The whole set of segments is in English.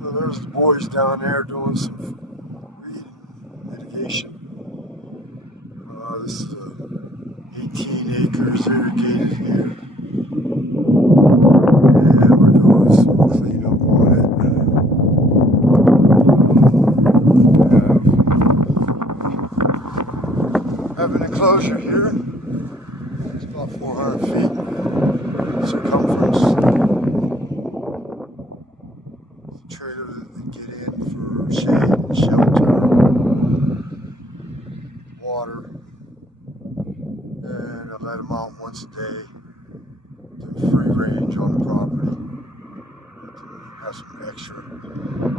Well, there's the boys down there doing some weed mitigation. This is 18 acres irrigated here. And we're doing some cleanup on it. Have an enclosure here. It's about 400 feet circumference. Trailer that they get in for shade and shelter, water, and I let them out once a day to free range on the property to have some extra.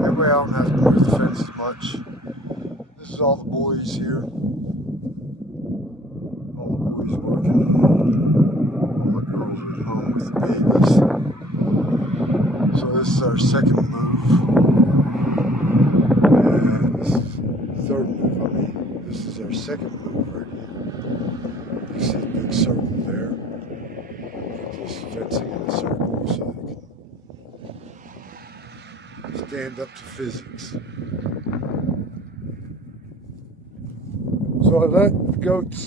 That way I don't have to move the fence as much. This is all the boys here. All the boys working. All the girls are at home with the babies. So this is our second move. And this is the third move, this is our second move right here. You see the big circle there. Put this fencing in the circle so they can stand up to physics. So I let the goats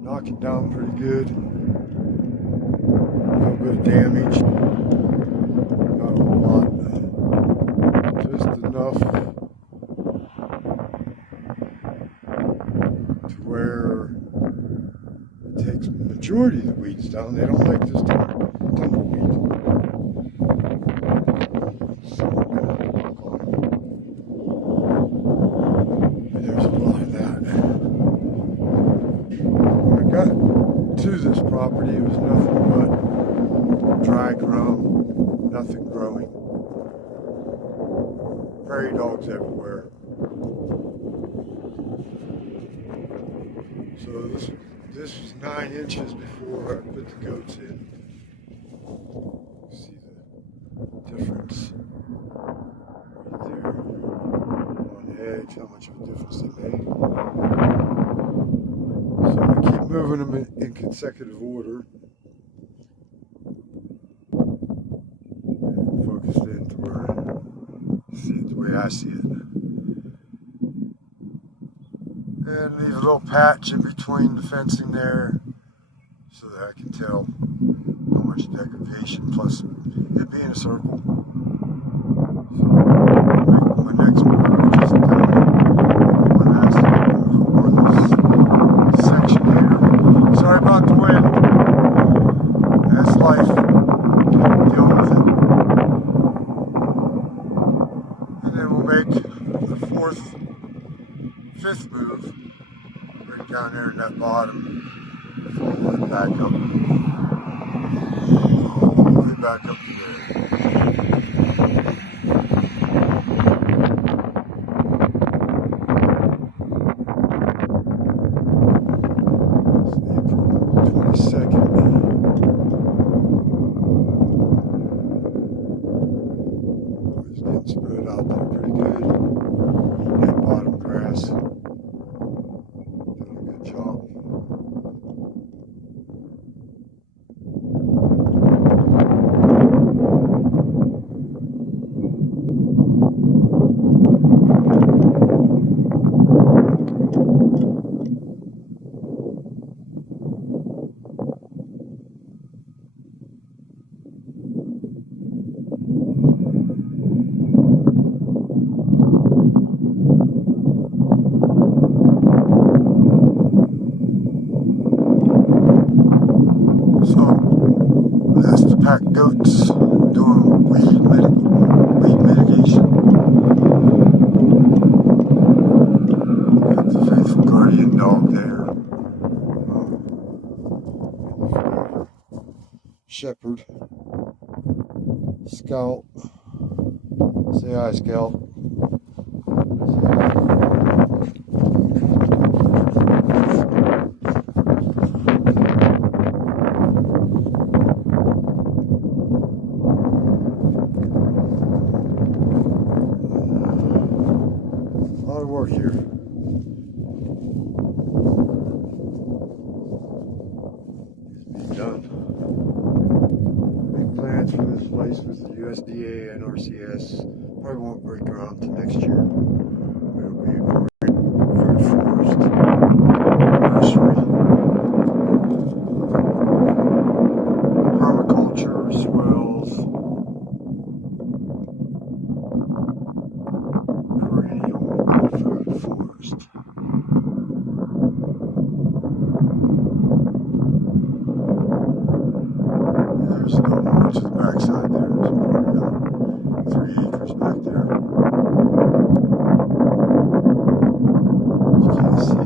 knock it down pretty good. A little bit of damage. Not a whole lot. Just enough to where it takes the majority of the weeds down. They don't like this tumbleweed. So I'm gonna work on it. And there's a lot of that. When I got to this property, it was nothing but dry ground, nothing growing. Prairie dogs everywhere. So this was 9 inches before I put the goats in. See the difference right there on the edge, how much of a difference they made. So I keep moving them in consecutive order. And focused in to where see it the way I see it. And leave a little patch in between the fencing there so that I can tell how much degradation, plus it being a circle. So my next move is just one last move on this section here. Sorry about the wind. That's life. Deal with it. And then we'll make the fifth move right down there in that bottom. Follow it back up. All the way back up to there. It's April 22nd. It's getting spread out there pretty good. That bottom grass. Doing a good job. That's the pack goats doing weed mitigation. Got the faithful guardian dog there. Shepherd. Scout. Say hi, Scout. A lot of work here. It's being done. Big plans for this place with the USDA and RCS. Probably won't break ground until next year. It'll be a great forest nursery. Permaculture, swells, perennial food forest. There's no more to the backside there. There's probably about 3 acres back there. You can't see.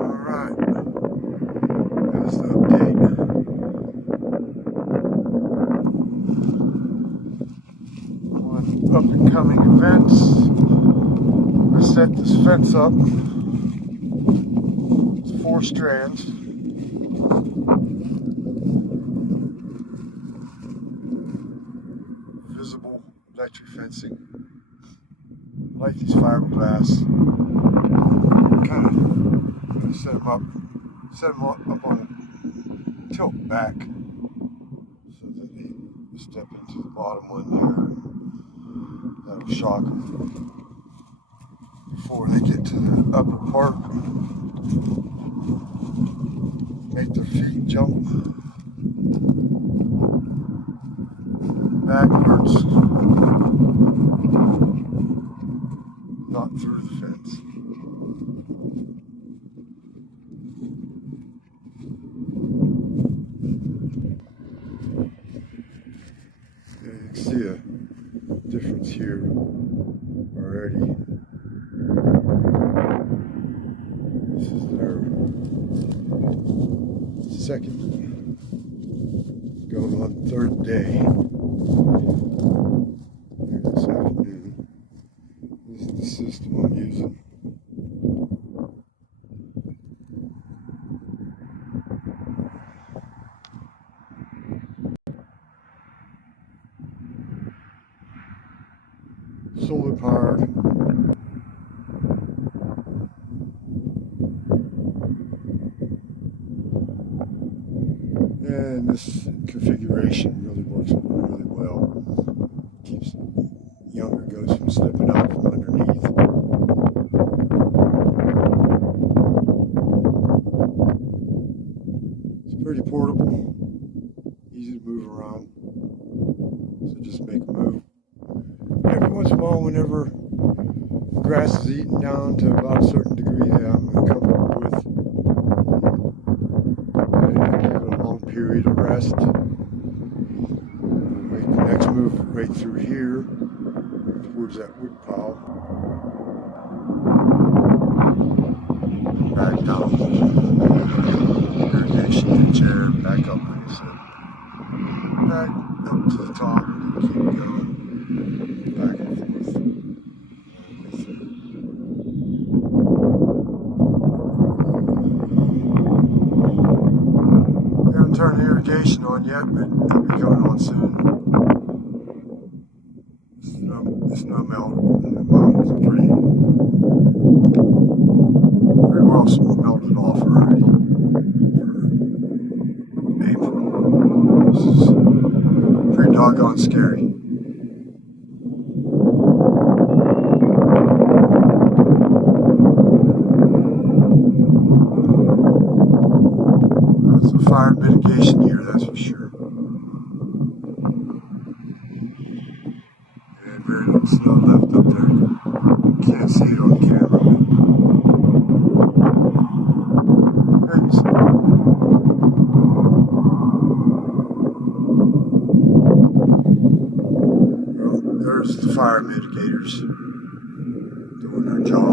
Alright. That's the update. Up and coming events. I set this fence up. It's 4 strands. Visible electric fencing. I like these fiberglass. Kind of set them up on a tilt back so that they step into the bottom one there. That'll shock them before they get to the upper part. Make their feet jump backwards, not through the fence. You can see a difference here already. This is their second, going on 3rd day here this afternoon. This is the system I'm using. Solar powered. And this configuration really works really well. Keeps younger goats from slipping out from underneath. It's pretty portable, easy to move around. So just make a move. Every once in a while, whenever the grass is eaten down to about a certain degree that I'm comfortable with, and give it a long period of rest, we'll make the next move right through here towards that wood pile. Back down, irrigation ditch area, back up, like I said. Back up to the top, and keep going. Back and forth. We haven't turned the irrigation on yet, but it'll be coming on soon. Snow melt in the mountains are pretty well melted off already for April. This is pretty doggone scary. It's a fire mitigation year, that's for sure. And very little snow left up there. You can't see it on camera. Maybe so. Well, there's the fire mitigators doing their job.